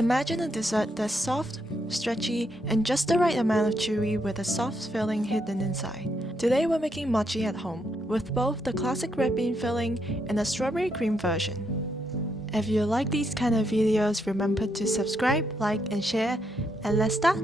Imagine a dessert that's soft, stretchy, and just the right amount of chewy with a soft filling hidden inside. Today we're making mochi at home, with both the classic red bean filling and the strawberry cream version. If you like these kind of videos, remember to subscribe, like, and share, and let's start!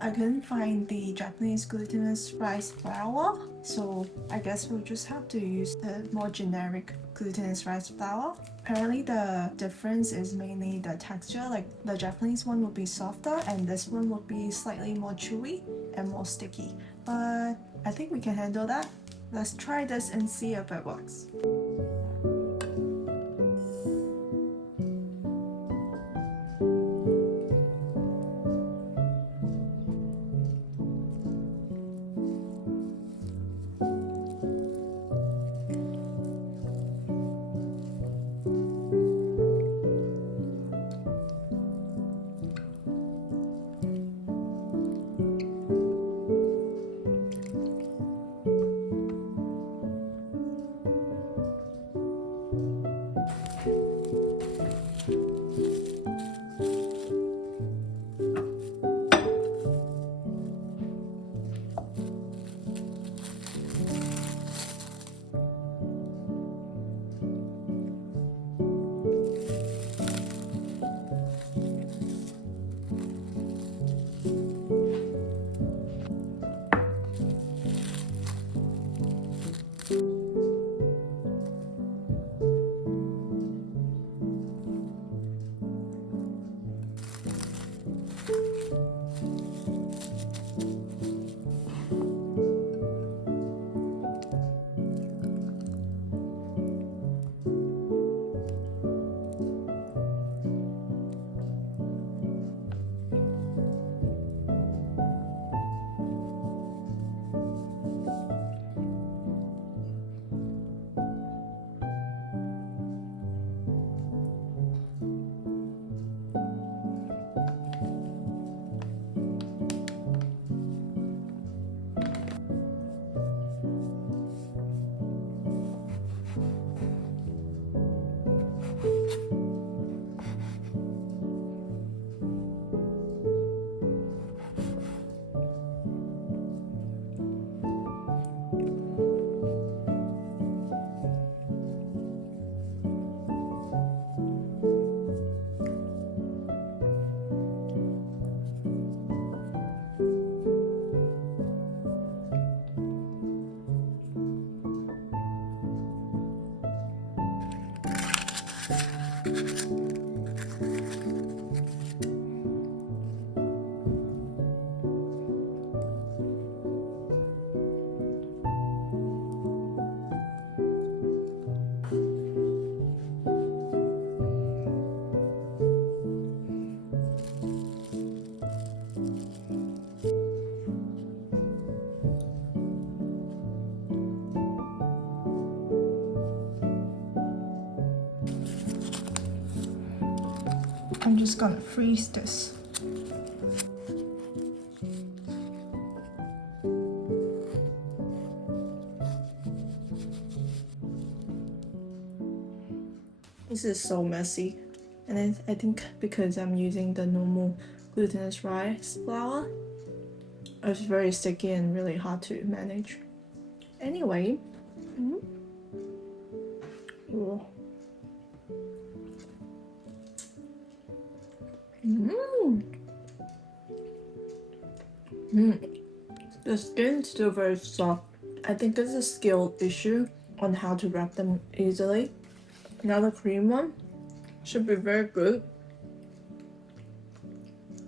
I couldn't find the Japanese glutinous rice flour, so I guess we'll just have to use the more generic glutinous rice flour. Apparently the difference is mainly the texture, like the Japanese one would be softer and this one would be slightly more chewy and more sticky. But I think we can handle that. Let's try this and see if it works. I'm just gonna freeze this. this is so messy. And then I think because I'm using the normal glutinous rice flour, it's very sticky and really hard to manage. Anyway, oh. The skin's still very soft. I think it's a skill issue on how to wrap them easily. Now the cream one should be very good.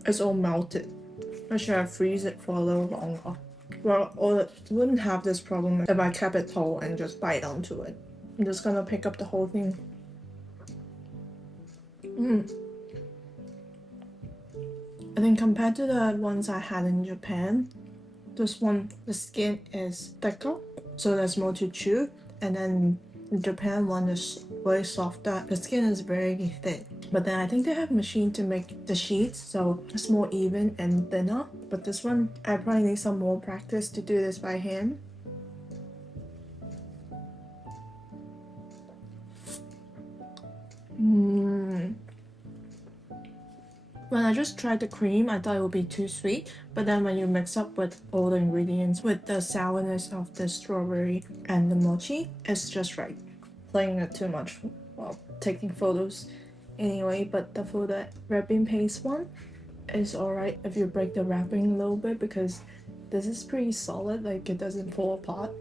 It's all melted. I should have freeze it for a little longer. Well, or wouldn't have this problem if I kept it whole and just bite onto it. I'm just gonna pick up the whole thing. I think compared to the ones I had in Japan, this one, the skin is thicker, so there's more to chew. And then the Japan one is way softer. The skin is very thin. But then I think they have machine to make the sheets, so it's more even and thinner. But this one, I probably need some more practice to do this by hand. When I just tried the cream, I thought it would be too sweet, but then when you mix up with all the ingredients, with the sourness of the strawberry and the mochi, it's just right. Playing it too much while taking photos anyway, but for the wrapping paste one is alright if you break the wrapping a little bit, because this is pretty solid, like it doesn't fall apart.